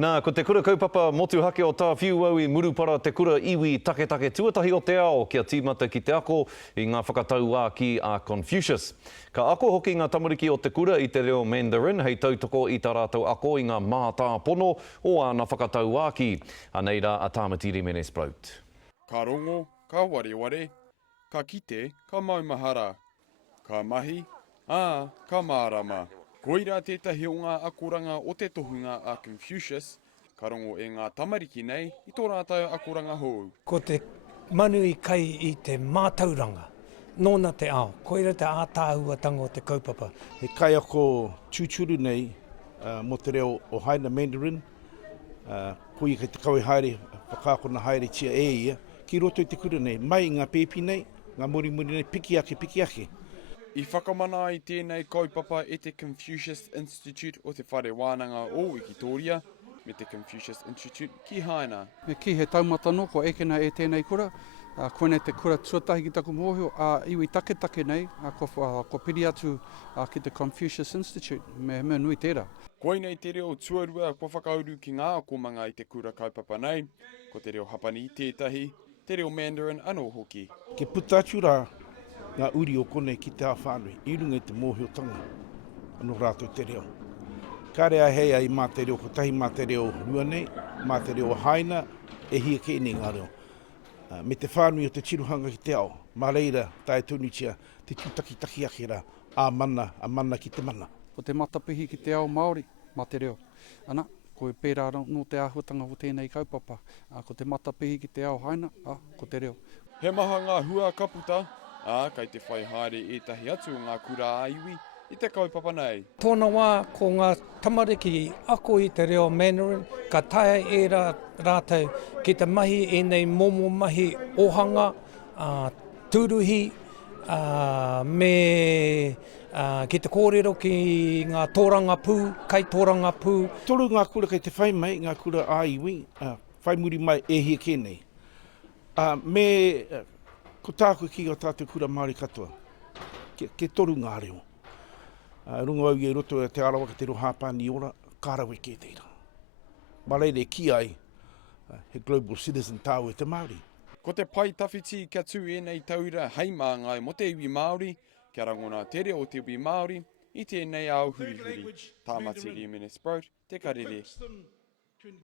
Nā, ko te kura kaupapa motuhake o tā whiu au I murupara te kura iwi taketake tuatahi o te ao kia tīmata ki te ako I ngā whakatau wā ki a Confucius. Ka ako hoki ngā tamariki o te kura I te reo Mandarin hei tautoko I tā rātou ako I ngā mātā pono o āna whakatau wā ki. Anei rā a Tāmatiri Menesprout. Ka rongo, ka wareware, ka kite, ka maumahara, ka mahi, ka mārama. Koira tētahi o ngā akoranga o te tohunga a Confucius, ka rongo e ngā tamariki nei I tō rātou akoranga hou. Ko te manu I kai I te mātauranga, nōna te ao, koira te ātāhuatanga o te kaupapa. He kai ako tūturu nei mo te reo o Haina Mandarin, koi kei te kaui haere, whakaakona haere tia e ia, ki roto I te kura nei, mai ngā pēpi nei, ngā morimori nei, piki ake. I whakamana I tēnei kaupapa e te Confucius Institute o te whare wānanga o Wikitoria, me te Confucius Institute ki Haina. Me ki he taumata no ko ekena e tēnei kura, koenei te kura tuatahi ki taku mōhio, iwi take nei, ko piri atu ki te Confucius Institute, me nui tērā. Koinei te reo tuarua ko whakauru ki ngā akomanga I te kura kaupapa nei, ko te reo hapani tētahi, te reo Mandarin anō hoki. Ke puta atu rā ngā uri o konei ki te awhanui, I runga I te mōhiotanga, anō rātou te reo. Ka rea hei ai mā te reo, ko tahi mā te reo rua nei, mā te reo haina, e hia ke nei ngā reo. Me te whānui o te tiruhanga ki te ao, mā reira tae tūnitia, te tūtaki ake rā, a mana ki te mana. Ko te matapihi ki te ao Māori, mā te reo. Ana, ko e pērā no te āhuatanga o tēnei kaupapa. Ko te matapihi ki te ao Haina, ko te reo. He maha ngā hua kaputa, kai te whai haere etahi atu ngā kura aiwi I te kaupapa nei. Tōna wā ko ngā tamariki ako I te reo Mandarin, ka tae e rātou ki te mahi e nei momo mahi ohanga, tūruhi, me ki te kōrero ki ngā tōranga pū, kai tōranga pū. Toru ngā kura kei te whai mai, ngā kura aiwi, whai muri mai e hia ke nei. Ko tāku ki o tātou kura Māori katoa, ke toru ngā reo. Runga au I roto te arawa ka te rohapani ora, kārawe ke teira. Maleire ki ai, he global citizen tāu e te Māori. Ko te pai tawhiti kia tū e nei taura hei mā ngai mo te iwi Māori, kia rangona te reo o te iwi Māori, I tēnei au huri. Tāmatiri Menesprout, te karere.